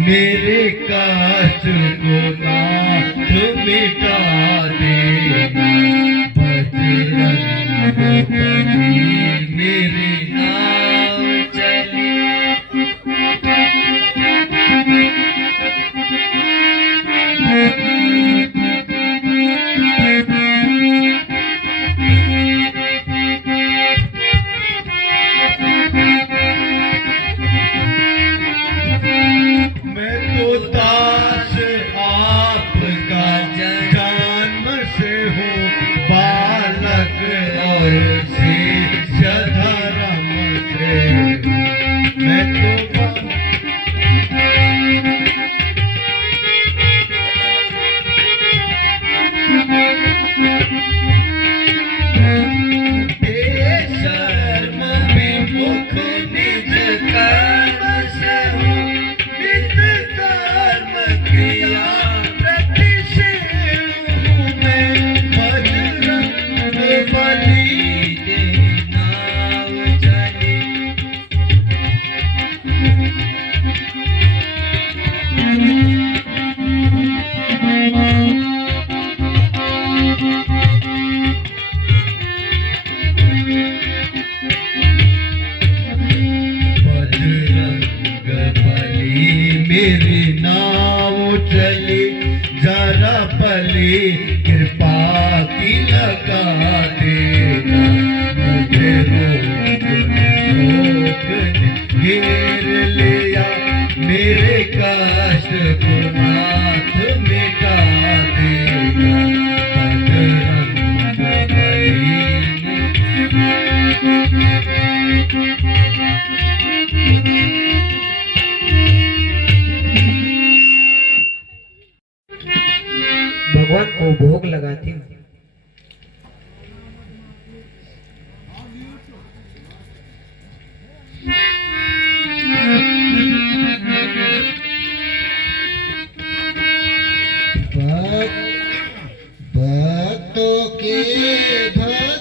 मेरे काश को नाथ मिटा देना, बजरंग बली मेरी नाव चली। मैं तो दास आपका जन्म से हूँ, बालक और शिष्य धर्म से हूँ। मैं तो शर्म विमुख निज कर्म से हूँ, निज कर्म क्रिया प्रतिशील हूँ। मैं बजरंग बली तेरी नाव चली। मेरी नाव चली, जरा पली कृपा की लगा देना। मुझे रोक घेर लिया, मेरे कष्ट को नाथ मिटा देना, बजरंग बली। भगवान को भोग लगाती हूँ। भक्तों के भगवान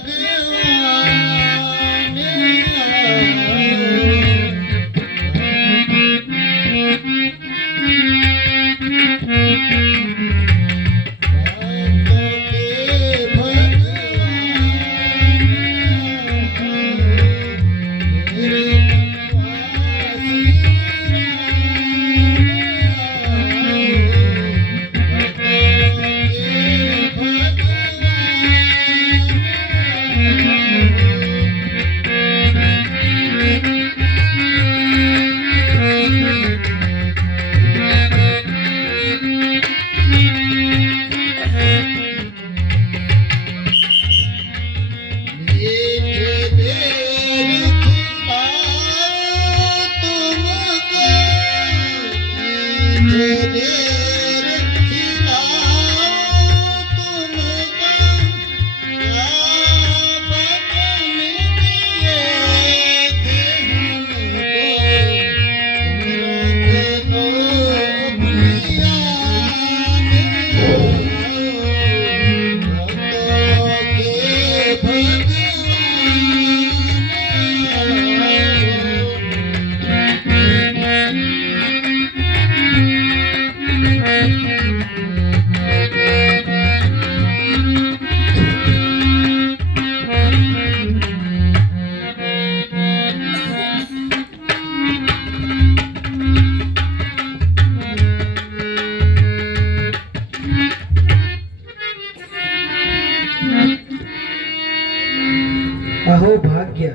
अहो भाग्य,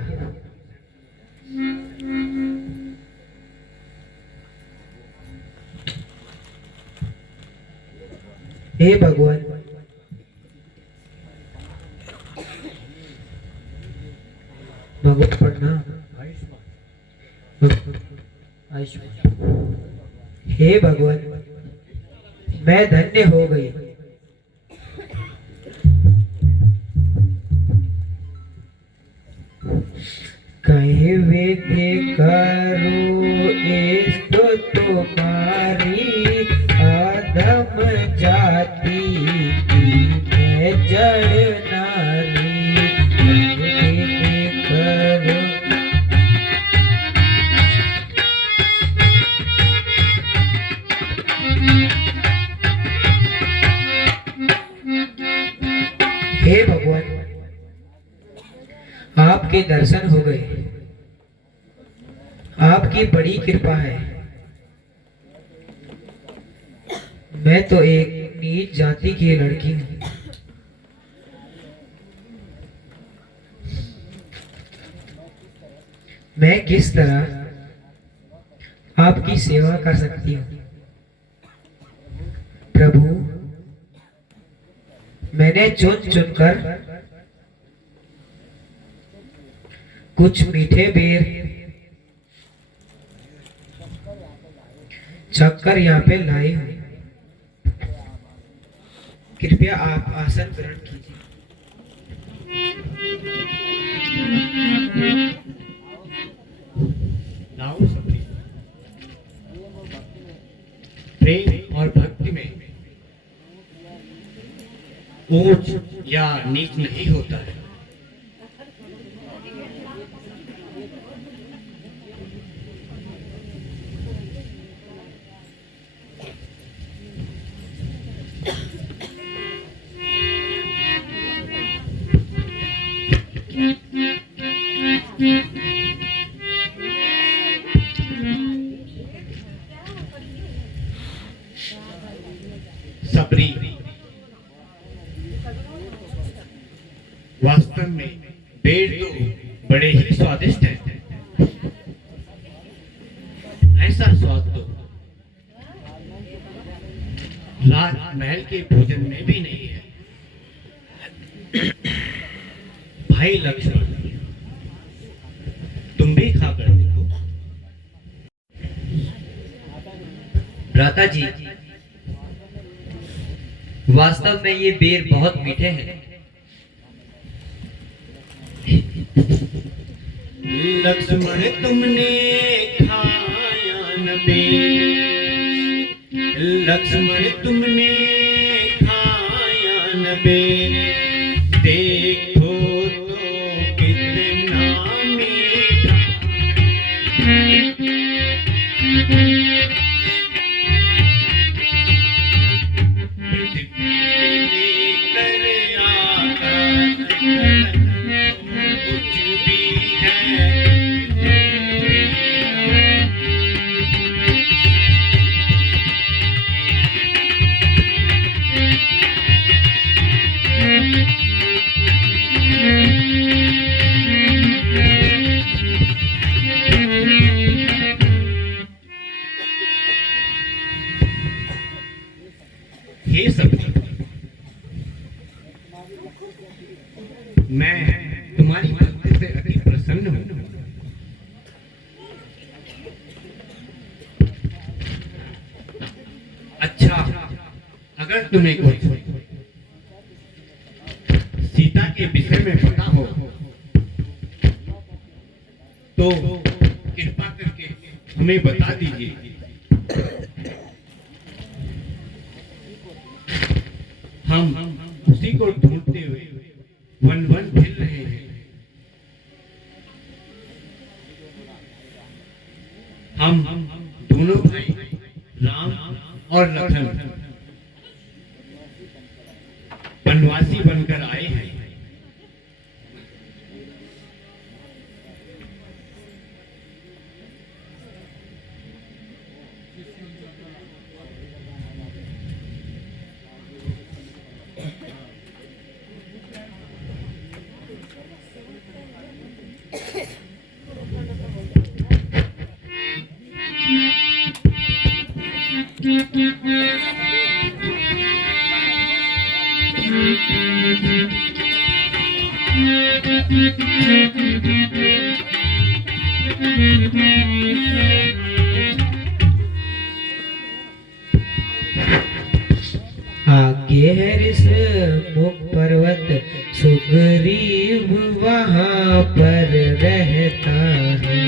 हे भगवान, भगवत प्रणाम। हे भगवान, मैं धन्य हो गई। कहीं वेद्य करो इस्तो तुम्हारी, अधम जाति की मैं जड़ नारी। कहीं वेद्य करो आपके दर्शन हो गए। आपकी बड़ी कृपा है। मैं तो एक नीच जाति की लड़की हूँ। मैं किस तरह आपकी सेवा कर सकती हूँ? प्रभु, मैंने चुन चुनकर कुछ मीठे बेर चक्कर यहाँ पे लाई हूँ। कृपया आप आसन ग्रहण कीजिए। लाओ सबरी। प्रेम और भक्ति में ऊंच या नीच नहीं होता है। सबरी, वास्तव में बेर तो बड़े ही स्वादिष्ट है। ऐसा स्वाद तो राजमहल के भोजन में भी नहीं है। भाई लक्ष्मण, तुम भी खाकर देखो। भ्राता जी, वास्तव में ये बेर बहुत मीठे हैं। लक्ष्मण, तुमने खाया न बेर। लक्ष्मण, तुमने खाया न बेर। देखो तो कितना मीठा। हे सबरी, मैं तुम्हारी भक्ति से अति प्रसन्न हूँ। अच्छा, अगर तुम्हें कुछ सीता के विषय में पता हो तो कृपा करके हमें बता दीजिए। हम उसी को ढूंढते हुए वन वन फिर रहे हैं। हम दोनों भाई राम और लखन वनवासी बनकर आए हैं। आगे है ऋष मुख पर्वत, सुग्रीव वहाँ पर रहता है।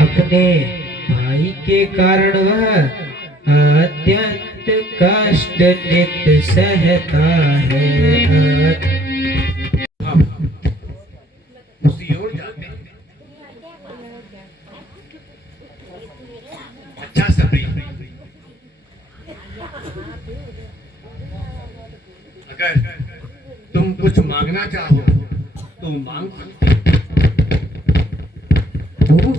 अपने भाई के कारण वह अत्यंत कष्ट नित सहता है। हम उसी ओर जाते हैं। अगर तुम कुछ मांगना चाहो तो मांग सकते प्रभु,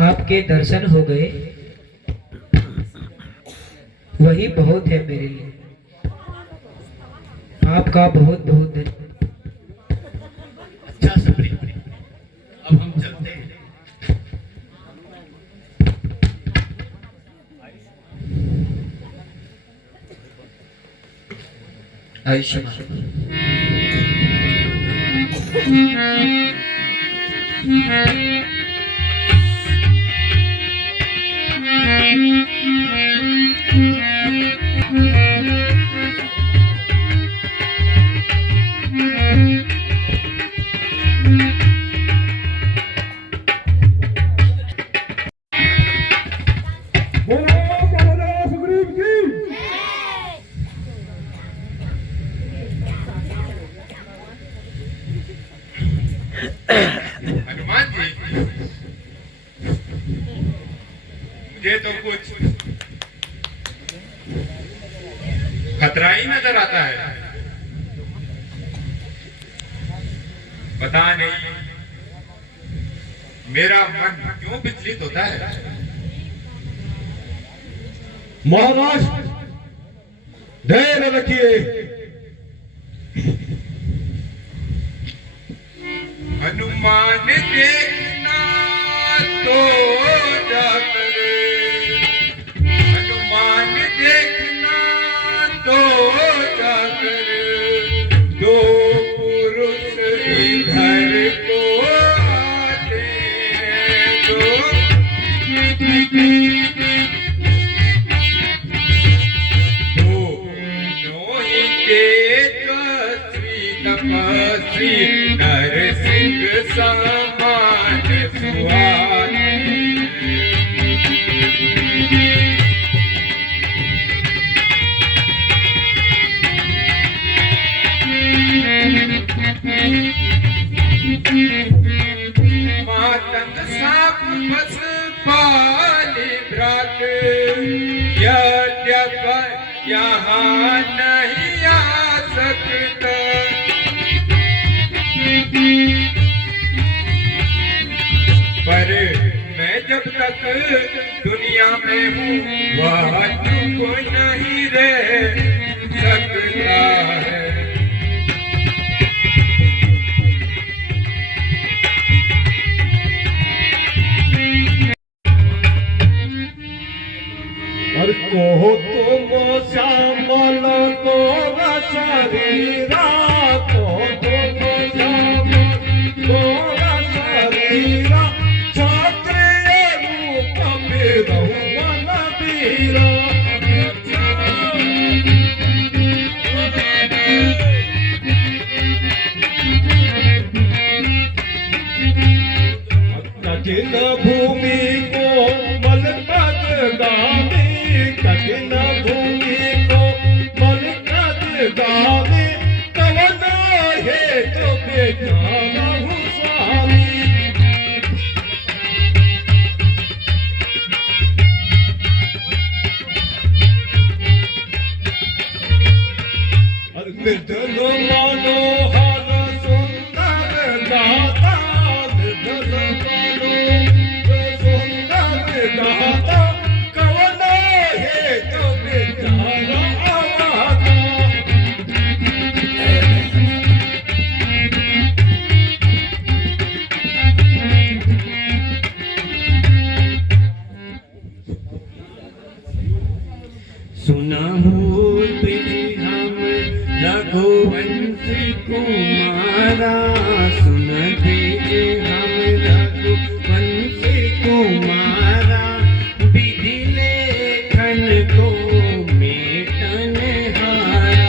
आपके दर्शन हो गए, वही बहुत है मेरे लिए। आपका बहुत बहुत धन्यवाद। अच्छा सबरी, अब हम चलते हैं। आयुष्मान। हनुमान जी, मुझे तो कुछ खतरा ही नजर आता है। पता नहीं मेरा मन क्यों विचलित होता है। महाराज धैर्य रखिए। हनुमान देखना तो जाकर, हनुमान देखना तो जाकर, दो पुरुष इधर को आते हैं, दोनों ही तेजस्वी तपस्वी नरसिंह समान सुहाने। मातंग साप बस पाली भ्रात, यद्यपि यहाँ नहीं आ सकता। पर मैं जब तक दुनिया में हूँ वह चुप नहीं रह सकता है। और को तुम श्यामल को शरीरा, को तुम श्यामल को शरीरा, क्षत्रिय रूप में रहुमन वीरा। कठिन भूमि को मलकद गावे, कठिन भूमि को मलकद गावे, कवन है तो बेचारा स्वामी। निर्धन मनोहर सुंदर दाता, निर्धन मनोहर सुंदर दाता, कवन है तो बेचारा आवाता। सुना हूँ तुझे हम रघुवंशी कुमारा, सुन तुझे हम रघुवंशी कुमारा, विधि लेखन को मेटन हारा।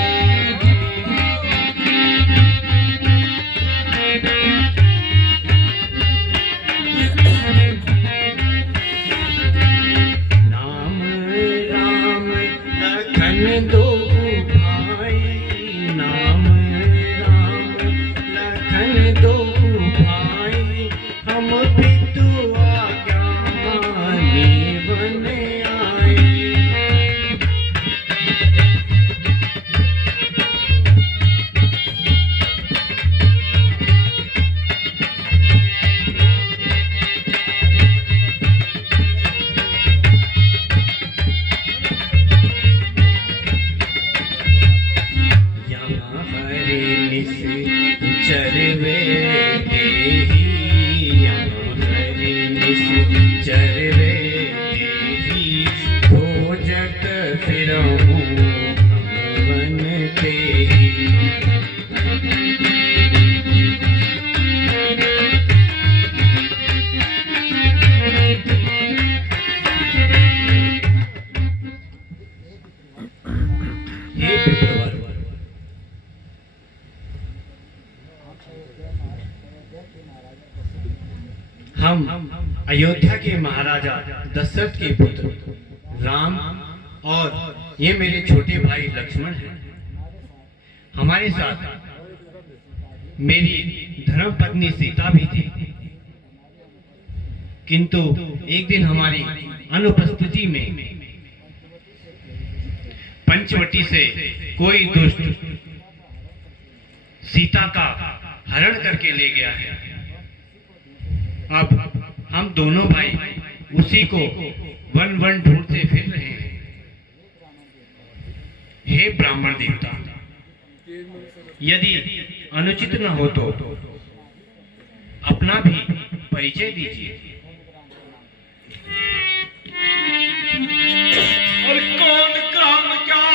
राम राम लखन दो भाई, नाम राम लखन दो भाई, हम भी तो आज्ञा माने बन आए। फिर वन पे ही। हे विप्रवर, हम अयोध्या के महाराजा दशरथ के पुत्र राम और ये मेरे छोटे भाई लक्ष्मण हैं। हमारे साथ मेरी धर्म पत्नी सीता भी थी, किंतु एक दिन हमारी अनुपस्थिति में पंचवटी से कोई दुष्ट सीता का हरण करके ले गया है। अब हम दोनों भाई उसी को वन वन ढूंढते फिर रहे हैं। हे ब्राह्मण देवता, यदि अनुचित न हो तो अपना भी परिचय दीजिए। और कौन काम क्या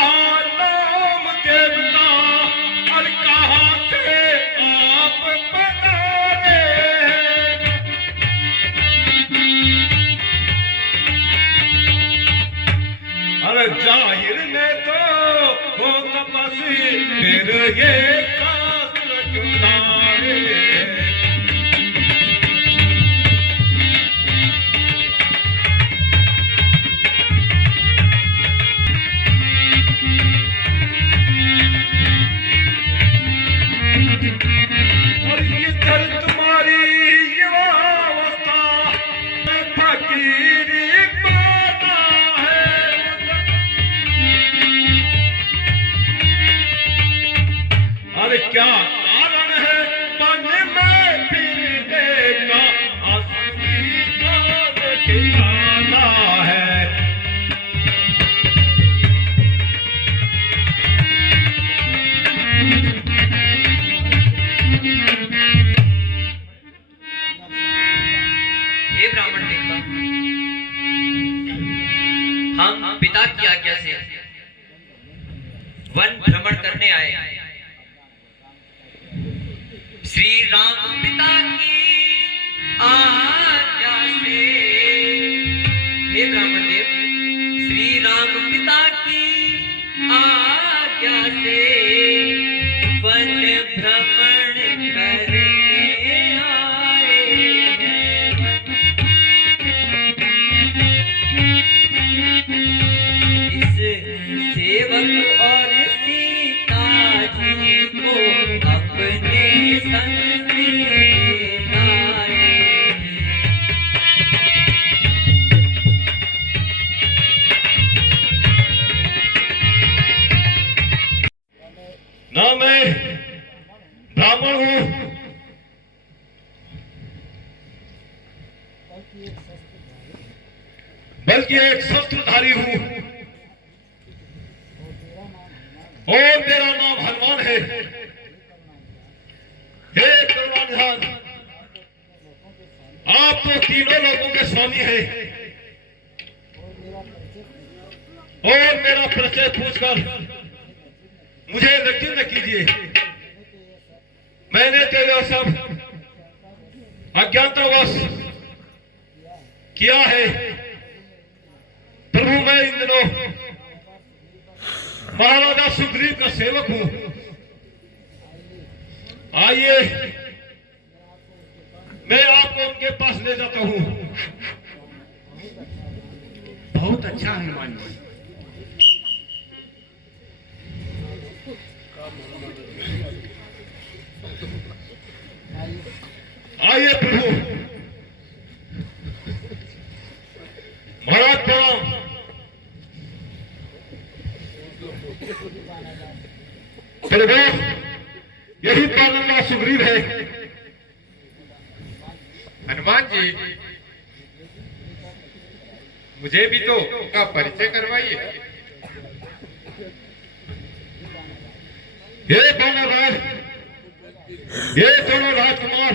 नाम देवता, और कहाँ से आप पधारे। अरे जाहिर में तो हो तपसी, फिर ये शास्त्र चुनारे। और ये दर तुम्हारी युवावस्था में फकीरी बना है। अरे क्या कारण है मन में फिरने का, असली बात ठिकाना है। हे ब्राह्मण देवता, हम पिता की आज्ञा से वन भ्रमण करने आए। श्री राम पिता की आज्ञा से, हे ब्राह्मण देव, श्री राम पिता की आज्ञा से वन भ्रमण करने आए हैं। इस सेवक और सीता जी को अपने संग में लाए। ना मैं ब्राह्मण हूं, बल्कि एक शस्त्रधारी हूं, और मेरा नाम हनुमान है। हे करुणानिधान, आप तो तीनों लोगों के स्वामी हैं, और मेरा परिचय पूछकर मुझे यकीन न कीजिए। मैंने तो यह सब अज्ञातवास किया है। प्रभु, मैं इन दिनों महाराजा सुग्रीव का सेवक हूं। आइए, मैं आपको उनके पास ले जाता हूं। बहुत अच्छा हनुमान जी। आइए प्रभु। महाराज प्रणाम। प्रभु, यही पानंदा सुग्रीव है। हनुमान जी, मुझे भी तो का परिचय करवाइए। ये दोनों राज, ये दोनों राजकुमार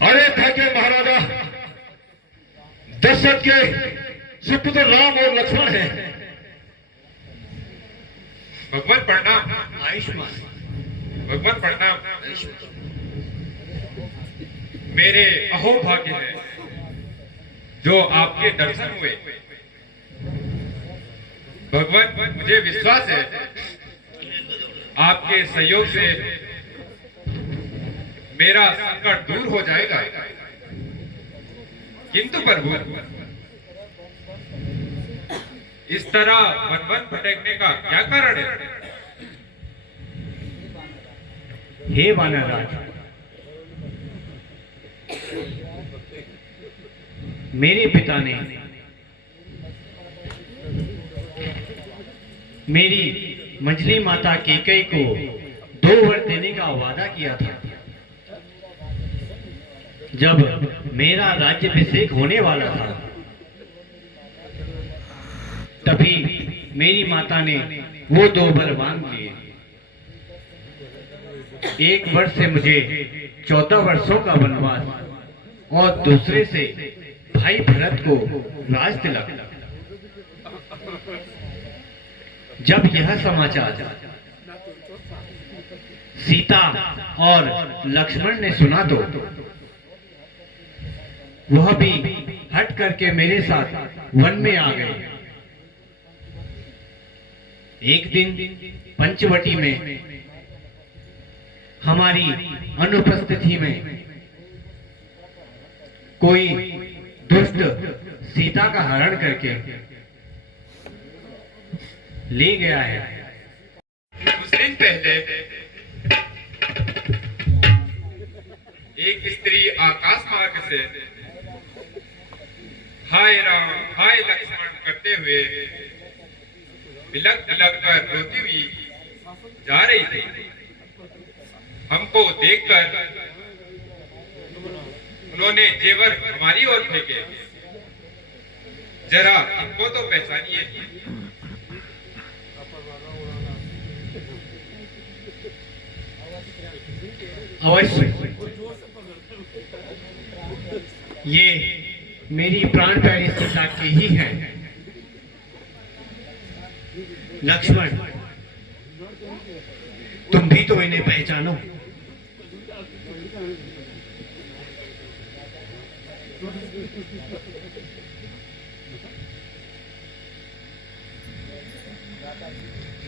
अयोध्या के महाराजा दशरथ के सुपुत्र राम और लक्ष्मण हैं। भगवान प्रणाम। आयुष्मान। भगवान प्रणाम। मेरे अहोभाग्य है जो आपके दर्शन हुए। भगवान, मुझे विश्वास है आपके सहयोग से मेरा संकट दूर हो जाएगा। किंतु प्रभु, इस तरह वन भटकने का क्या कारण है? हे वानरराज, मेरे पिता ने मेरी मंजली माता कैकेयी को 2 वर देने का वादा किया था। जब मेरा राज्याभिषेक होने वाला था, तभी मेरी माता ने वो 2 वर मांग लिए। एक वर्ष से मुझे 14 वर्षों का वनवास और दूसरे से भाई भरत को राज तिलक। जब यह समाचार सीता और लक्ष्मण ने सुना तो वह भी हट करके मेरे साथ वन में आ गए। एक दिन पंचवटी में हमारी अनुपस्थिति में कोई दुष्ट सीता का हरण करके ले गया है। कुछ दिन पहले एक स्त्री आकाश मार्ग से हाय राम हाय लक्ष्मण करते हुए बिलक बिलक कर रोती हुई जा रही थी। हमको देखकर उन्होंने जेवर हमारी ओर फेंके। जरा इनको तो पहचानिए। अवश्य, ये मेरी प्राण प्यारी सीता की ही है। लक्ष्मण, तुम भी तो इन्हें पहचानो।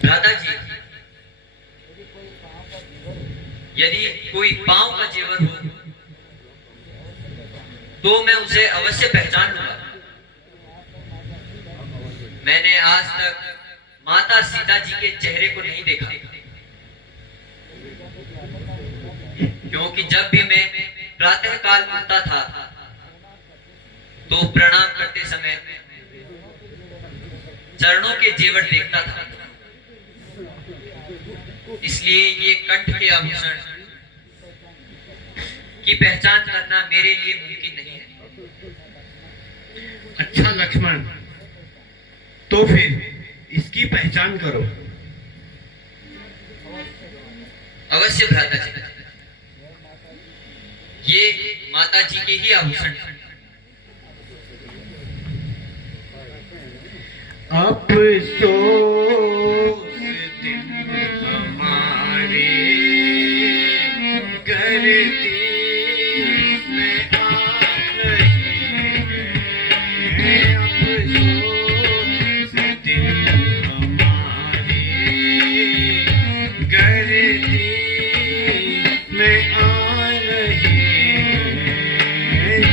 दादाजी, यदि कोई पांव का जेवर हो तो मैं उसे अवश्य पहचान लूंगा। मैंने आज तक माता सीता जी के चेहरे को नहीं देखा, क्योंकि जब भी मैं प्रातः काल उठता था तो प्रणाम करते समय चरणों के जेवर देखता था। इसलिए ये कंठ के आभूषण की पहचान करना मेरे लिए मुमकिन नहीं है। अच्छा लक्ष्मण, तो फिर इसकी पहचान करो। अवश्य भ्राता जी, ये माता जी के ही आभूषण हैं। अफसोस दिन हमारे करती में आ रहे हैं। अफसोस दिन हमारे करती में आ रहे हैं।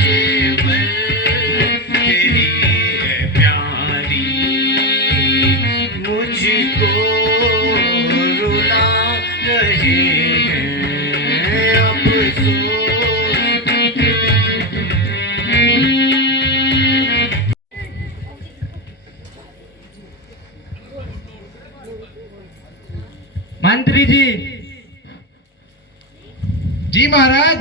जीवन तेरी है प्यारी, मुझको रुला रहे हैं। अफसोस मंत्री जी। जी महाराज।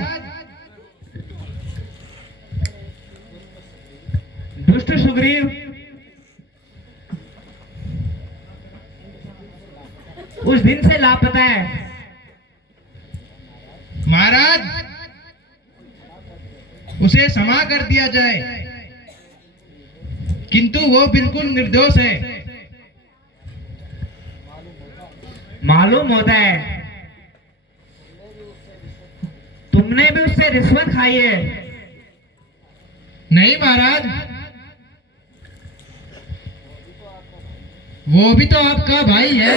दुष्ट सुग्रीव उस दिन से लापता है। महाराज, उसे क्षमा कर दिया जाए। किंतु वो बिल्कुल निर्दोष है। मालूम होता है तुमने भी उससे रिश्वत खाई है। नहीं महाराज, वो भी तो आपका भाई है।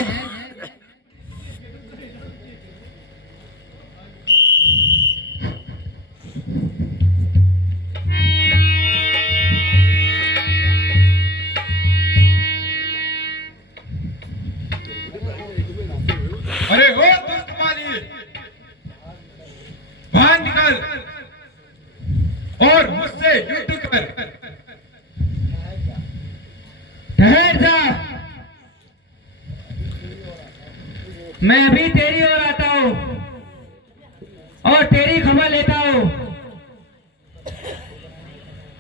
अरे ओ दुष्ट माली, बाहर निकल और मुझसे युद्ध कर। ठहर जा, मैं अभी तेरी ओर आता हूँ और तेरी खबर लेता हूँ।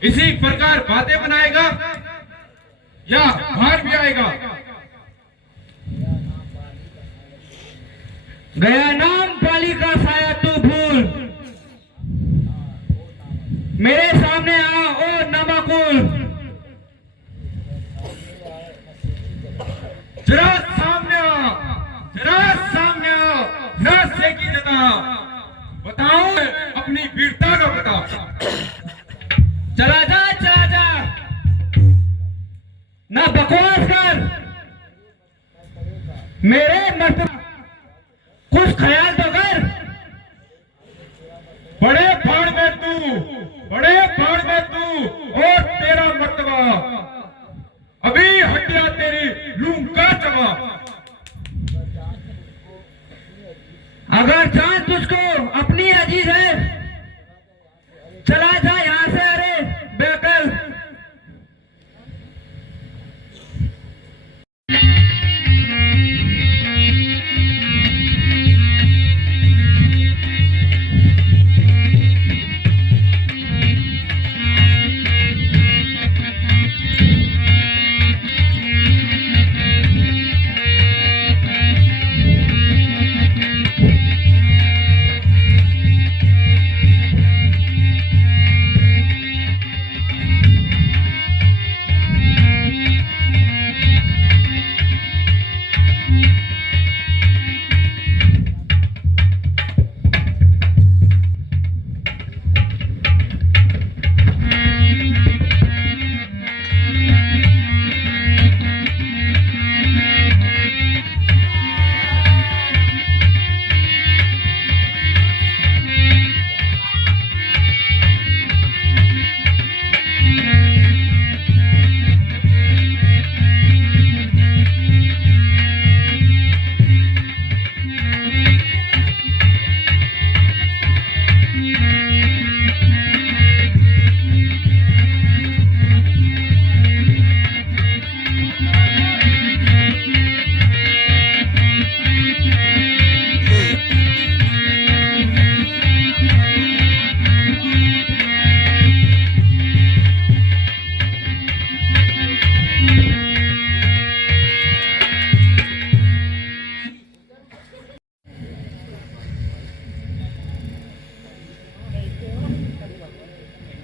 इसी प्रकार बातें बनाएगा या बाहर भी आएगा? गया नाम पाली का साया तू भूल, मेरे सामने आ ओ नमकुल। जरा सामने आ, जरा सामने आ, न सेकी जता, बताओ अपनी वीरता का बता। चला जा, ना बकवास कर, मेरे मर्तबा कुछ ख्याल तो कर। बड़े भाड़ में तू, बड़े भाड़ में तू और तेरा मर्तबा, अभी हड्डियां तेरी लूंगा चबा। अगर जान तुझको अपनी अजीज है, चला जा यहां से। अरे बेकल,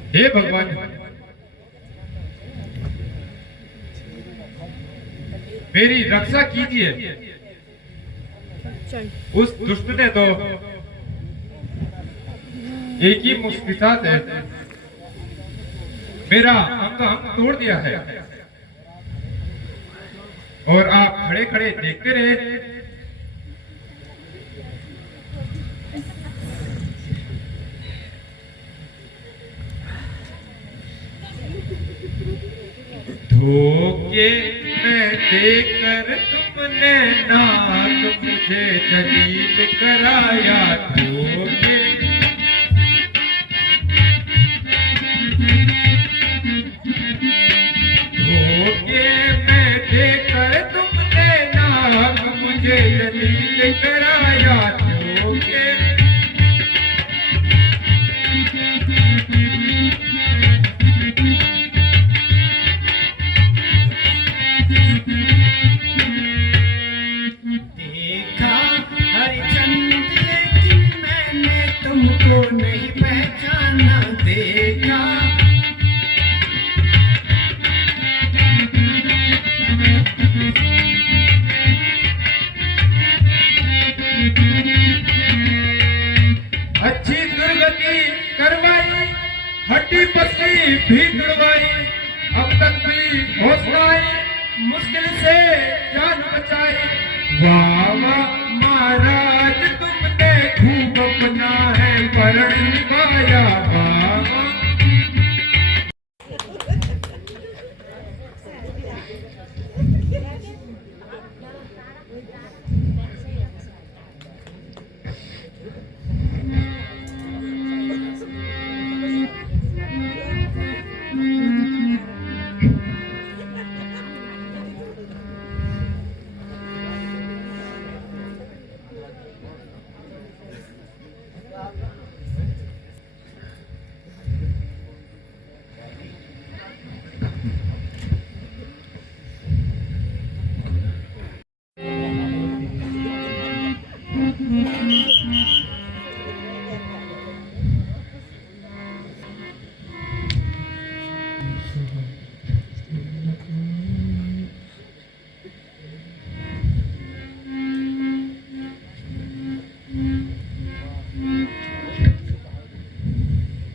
हे भगवान, मेरी रक्षा कीजिए। उस दुष्ट ने तो एक ही मुश्त के साथ मेरा अंग तोड़ दिया है और आप खड़े खड़े देखते रहे। धोखे में देकर तुमने नाक मुझे जलील कराया। धोखे में देकर तुमने नाक मुझे जलील कराया। धोखे देखा हरिचंद लेकिन मैंने भी तुड़वाई, अब तक भी हौसला मुश्किल से जान बचाई। वाह वाह महाराज तुमने खूब अपना है वरण निभाया। वाह वाह।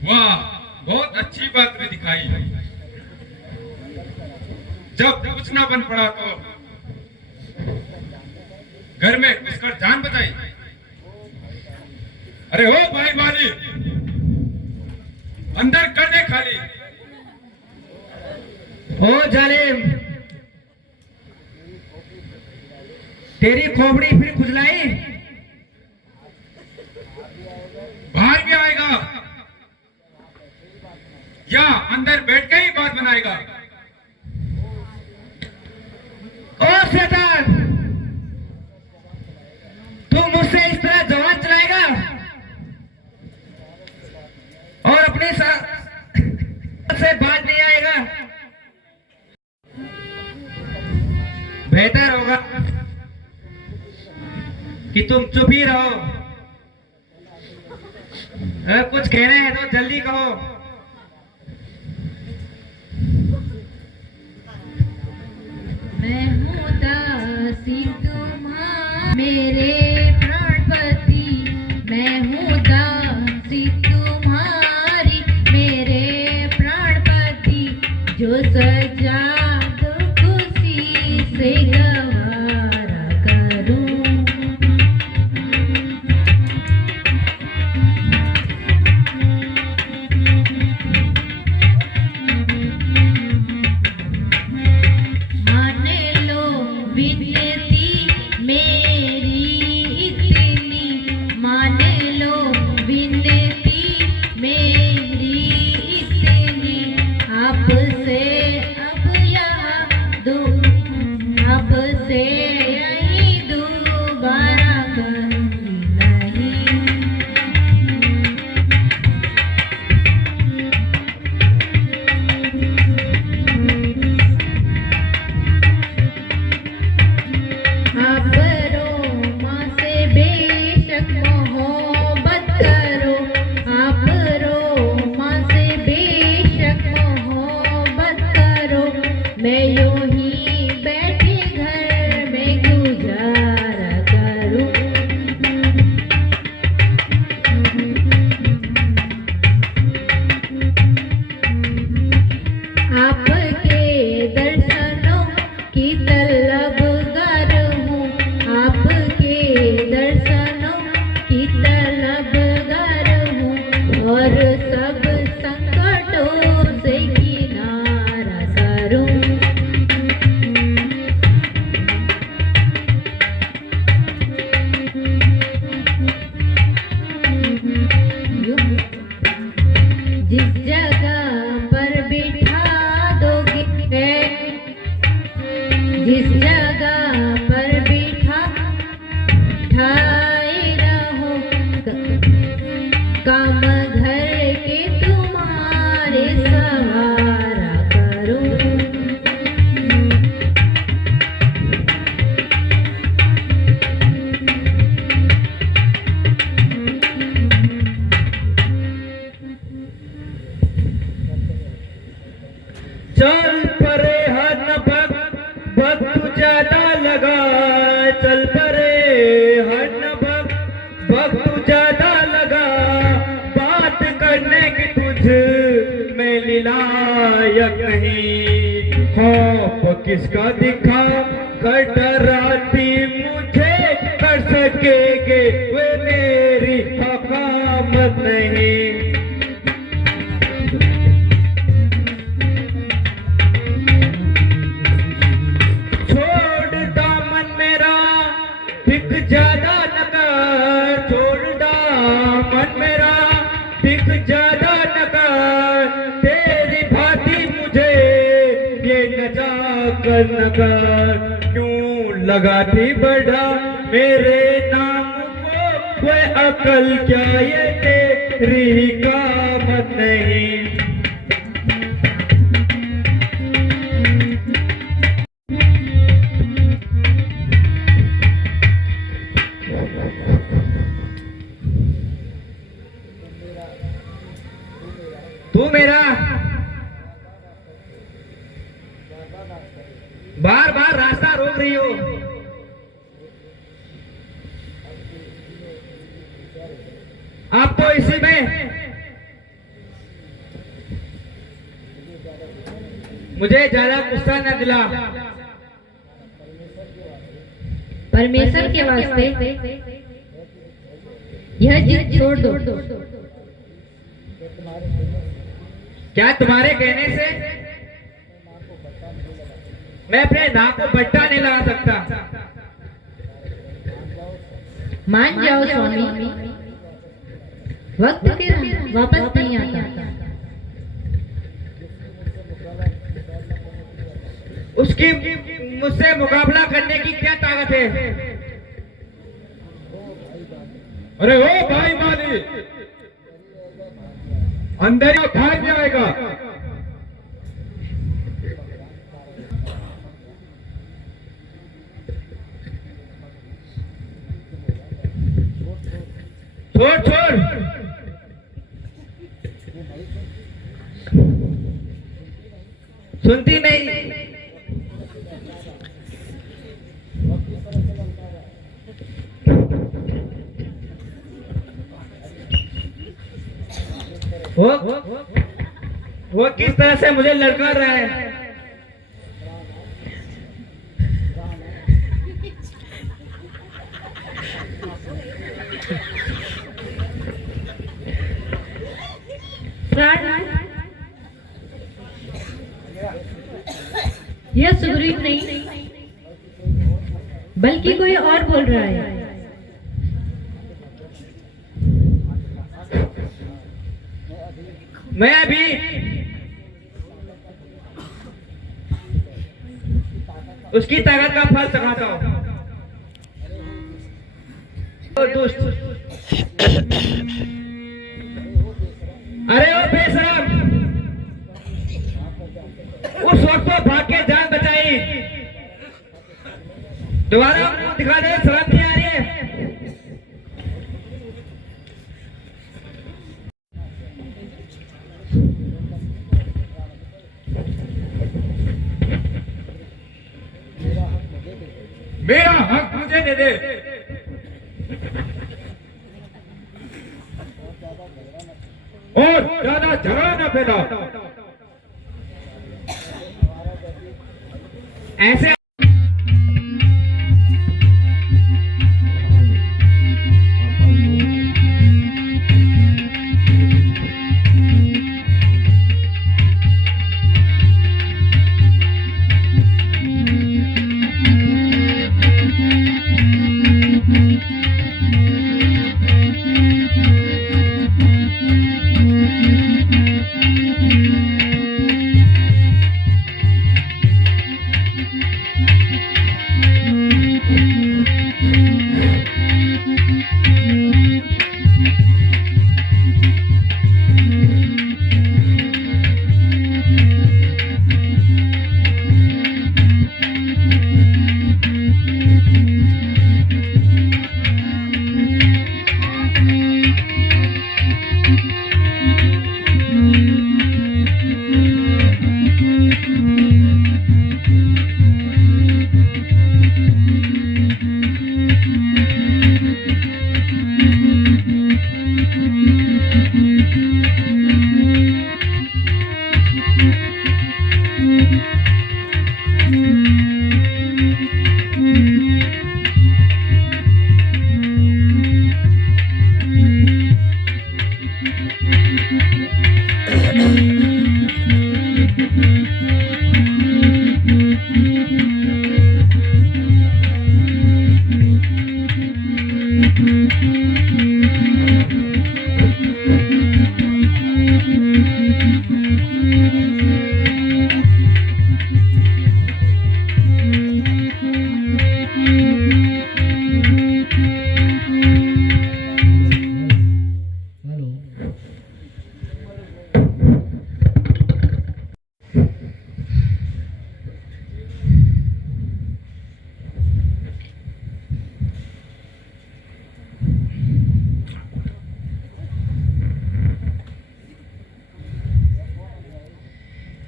वाह, बहुत अच्छी बात भी दिखाई। जब कुछ ना बन पड़ा तो घर में घुसकर जान बचाई। अरे ओ भाई वाली, अंदर कर दे खाली। ओ जालिम, तेरी खोपड़ी फिर खुजलाई। बाहर भी आएगा या अंदर बैठ के ही बात बनाएगा। ओ शैतान, तू मुझसे इस तरह जवान चलाएगा और अपने से बात नहीं आएगा? बेहतर होगा कि तुम चुप ही रहो। अगर कुछ कहना है तो जल्दी कहो। मैं हूँ दासी तुम्हारी मेरे प्राणपति, मैं हूँ दासी तुम्हारी मेरे प्राणपति, जो सजा दो खुशी से गवारा करूं। मैं यूं ही बैठे घर में गुजारा करूं। आपके दर्शनों की तलबगार हूँ, आपके दर्शनों की तलबगार हूँ, और सब संकटों से किनारा करूं। जिस जगह पर बिठा दोगे, जिस जगह पर बिठाए रहो, काम घर के तुम्हारे सहारा करूं। चल परे हद न भग, भग तू ज्यादा लगा। चल परे हद न भग, भग तू ज्यादा लगा। बात करने की तुझ में लीला किसका दिखा कर डराती मुझे कर सकेगे वे मेरी हकामत नहीं। छोड़ दामन मेरा दिख ज्यादा न कर, छोड़ दामन मेरा दिख ज्यादा न कर, तेरी भांति मुझे ये नचा कर न कर। क्यों लगाती बढ़ा मेरे नाम को वे अकल, क्या ये तेरी कामत नहीं। तू मेरा बार बार रास्ता रोक रही हो। आप तो इसी में मुझे ज्यादा गुस्सा न दिला। परमेश्वर के वास्ते यह जिद छोड़ दो। क्या तुम्हारे कहने से मैं अपने नाक को बट्टा नहीं लगा सकता? मान जाओ स्वामी, वक्त फिर वापस नहीं आता। उसकी मुझसे मुकाबला करने की क्या ताकत है? अरे ओ भाई माली, अंदर या भाग जाएगा। छोड़ छोड़, सुनती नहीं। वो किस तरह से मुझे लड़का रहा है। यह सुग्रीव नहीं बल्कि कोई और बोल रहा है। मैं अभी उसकी ताकत का फल चखाता हूं। दुष्ट, अरे ओ बेशरम, उस वक्त तो भाग के जान बचाई, दोबारा मुंह दिखा दे, शर्म नहीं आ रही है? मेरा हक मुझे दे दे। और ज्यादा झगड़ा न फैला। ऐसे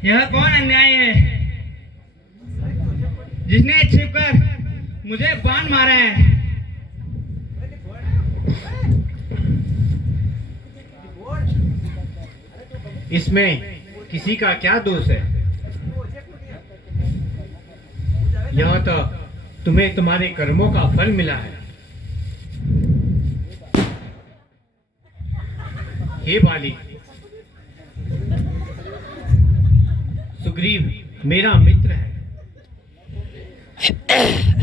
यह कौन अन्याय है जिसने छिपकर मुझे बाण मारा है? इसमें किसी का क्या दोष है? यह तो तुम्हें तुम्हारे कर्मों का फल मिला है। हे बाली, सुग्रीव मेरा मित्र है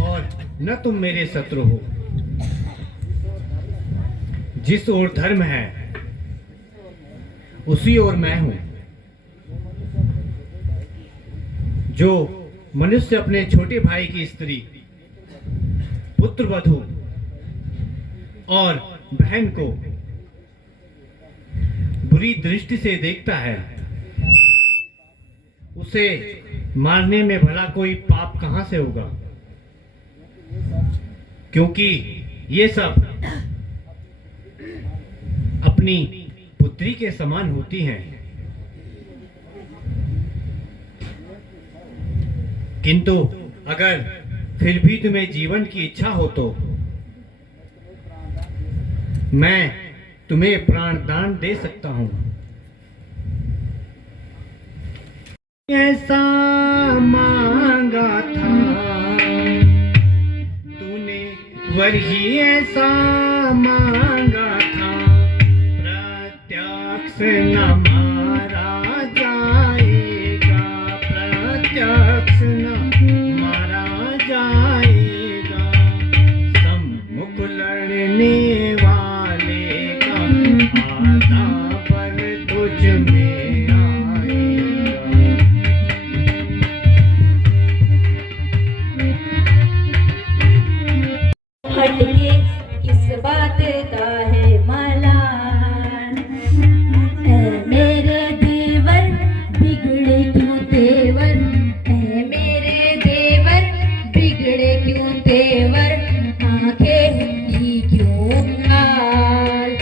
और न तुम मेरे शत्रु हो। जिस ओर धर्म है उसी ओर मैं हूं। जो मनुष्य अपने छोटे भाई की स्त्री, पुत्र वधू और बहन को बुरी दृष्टि से देखता है, उसे मारने में भला कोई पाप कहां से होगा? क्योंकि ये सब अपनी पुत्री के समान होती हैं। किंतु अगर फिर भी तुम्हें जीवन की इच्छा हो तो मैं तुम्हें प्राण दान दे सकता हूं। ऐसा मांगा था तूने, वही ऐसा मांगा था, प्रत्यक्ष न मारा जाएगा, प्रत्यक्ष न मारा जाएगा, सम्मुख लड़ने वाले का आधा पर तुझ में आएगा। हटके किस बात का है मलाल? ऐ मेरे देवर बिगड़े क्यों तेवर? ऐ मेरे देवर बिगड़े क्यों तेवर? आंखें की क्यों लाल?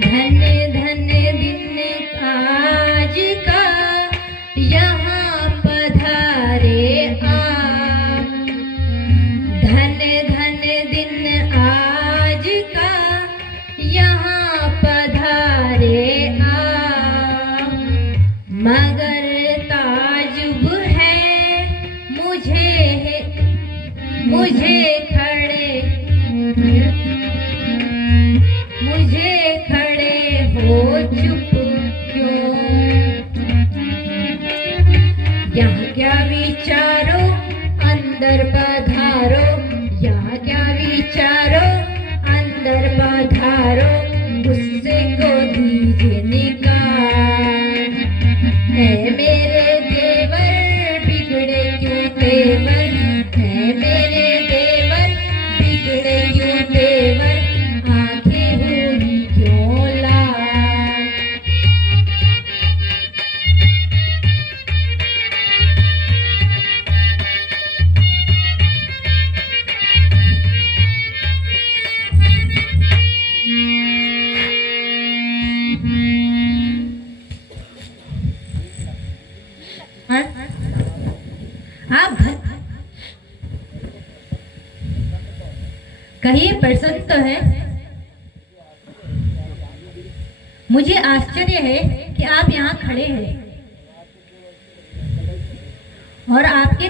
धन्य धन्य दिन आज का यहाँ पधारे आप। धन्य धन्य दिन आज का यहाँ पधारे आप। मगर ताजुब है मुझे खड़े हो चुप क्यों? यहाँ क्या विचारो अंदर पधारो, यहाँ क्या विचारो अंदर पधारो, गुस्से को दीजिए निकाल। है मेरे देवर बिगड़े क्यों तेवर? है मेरे देवर बिगड़े क्यों तेवर? आंखें हुई क्यों लाल? आप कहीं प्रसन्न तो है? मुझे आश्चर्य है कि आप यहाँ खड़े हैं और आपके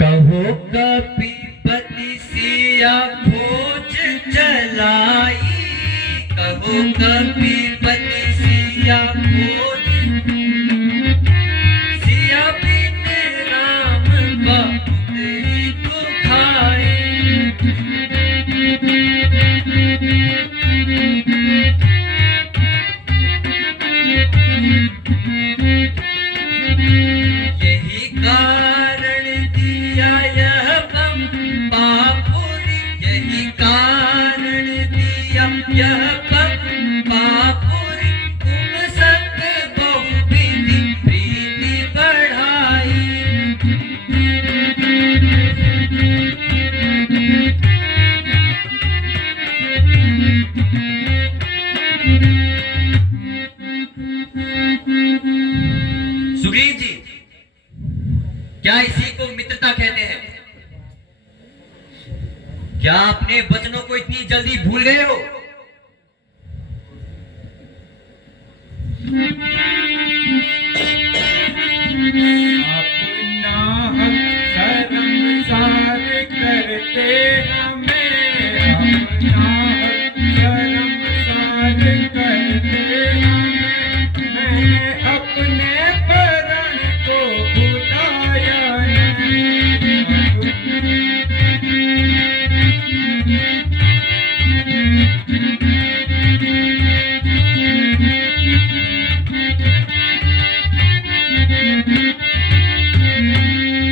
कहो कभी पति सिया खोज चलाई, कहो कभी पति सिया खोज, सिया बिन राम बहुत ही दुखाए। सुग्रीव जी, क्या इसी को मित्रता कहते हैं? क्या अपने वचनों को इतनी जल्दी भूल गए हो? अपना हक शर्मसार करते हमें, अपना हक शर्मसार करते हमें। मैंने अपने प्रण को भुलाया नहीं।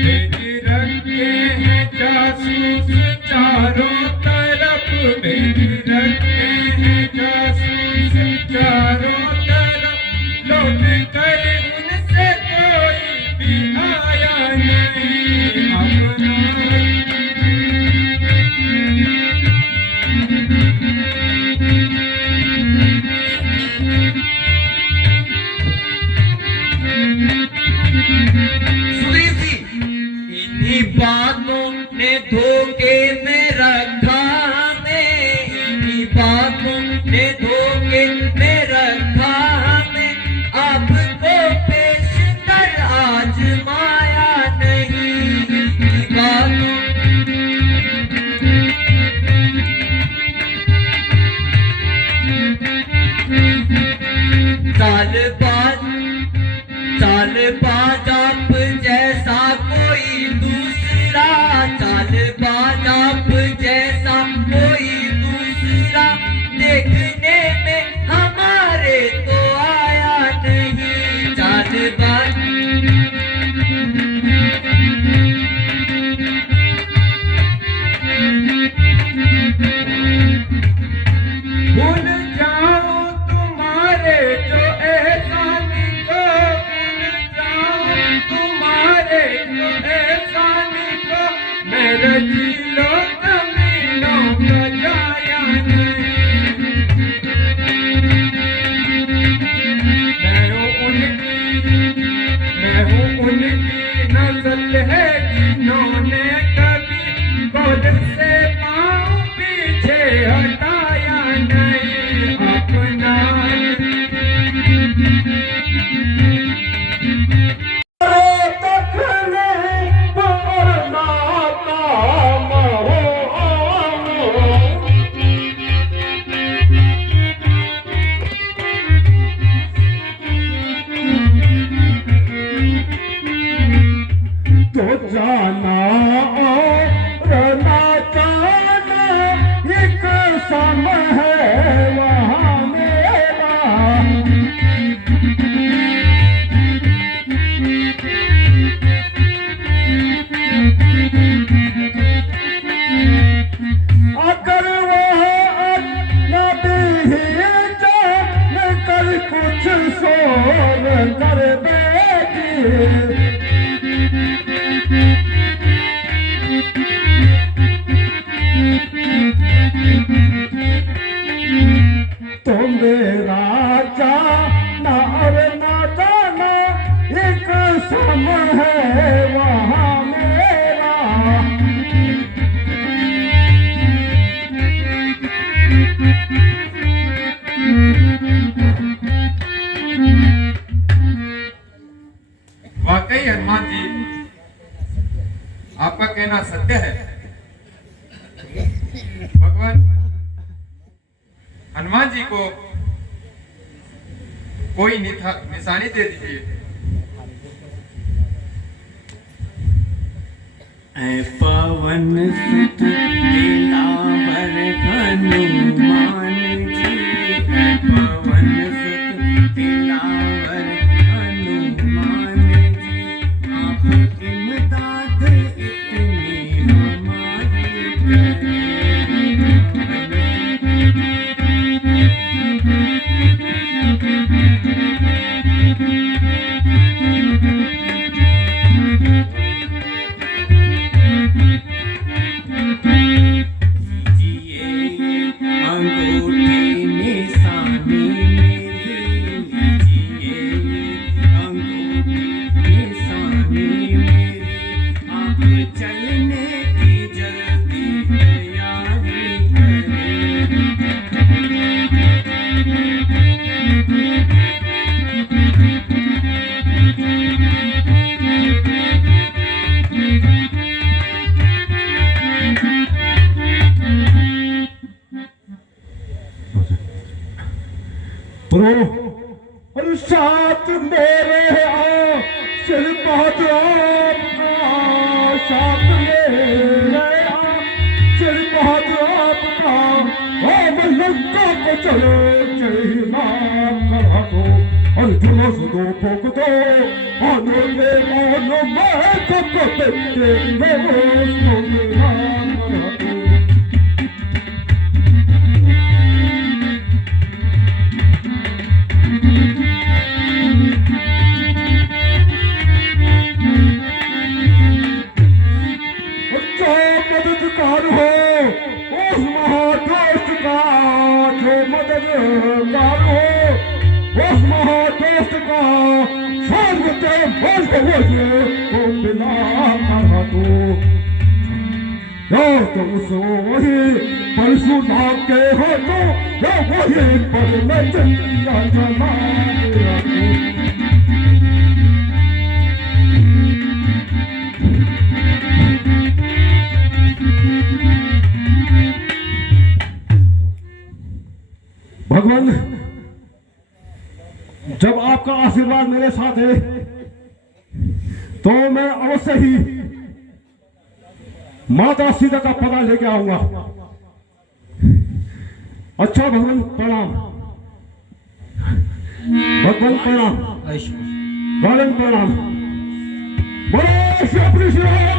भेज रखे हैं जासूस चारों तरफ, भेज रखे हैं जासूस चारों तरफ। लौट कर उनसे कोई भी आया नहीं। अपना सुग्रीव जी, इन्हीं बातों ने धोखे में रखा हमें, इन्हीं बातों ने धोखे में रखा हमें। आपको पेश कर आजमाया नहीं, इन्हीं बातों चालबाज आप जैसा कोई दूसरा, चालबाज आप जैसा कोई दूसरा देखने में हमारे तो आया नहीं। चालबाज भूल जाऊं तुम्हारे जो एहसान को, भूल जाऊं तुम्हारे जो एहसान को। मेरे दिलो कमीनों का जाया नहीं। मैं हूँ उनकी नस्ल है जिन्होंने कभी गोद से पाँव पीछे हटाया नहीं। अपना तो जाना और ना जाना एक सम है वहाँ मेरा। अगर वह नबी ही जान कर कुछ सोर कर देगी। तो मेरा जाना और ना जाना एक सम है वहाँ मेरा। वाकई हनुमान जी, आपका कहना सत्य है। भगवान हनुमान जी को कोई निशानी दे दीजिए। ऐ पवन सुत दिलावर हनुमान जी, ऐ पवन सुत दिलावर हनुमान जी। आप इमदाद इतनी हमारी करें। और साथ मेरे आओ सिर बहुत आपका साथ मेरे आओ सिर बहुत आपका ओ मलंका को चलो चलना करा दो और जुलूस दो फूक दो आने के मानो मैं सबको बेटे मेरे को करा दो मददगार हो उस महादोस्त का जो मददगार हो उस महादोस्त का स्वर्ग के मुल्क मुझे को मिला करा दो या तुम वही परशुराम के हो तो या वही पर मैं चंदिया जला भगवान जब आपका आशीर्वाद मेरे साथ है तो मैं अवश्य ही माता सीता का पता लेके आऊंगा। अच्छा भगवान प्रणाम, भगवान प्रणाम, भगवान प्रणाम। बोलो श्री राम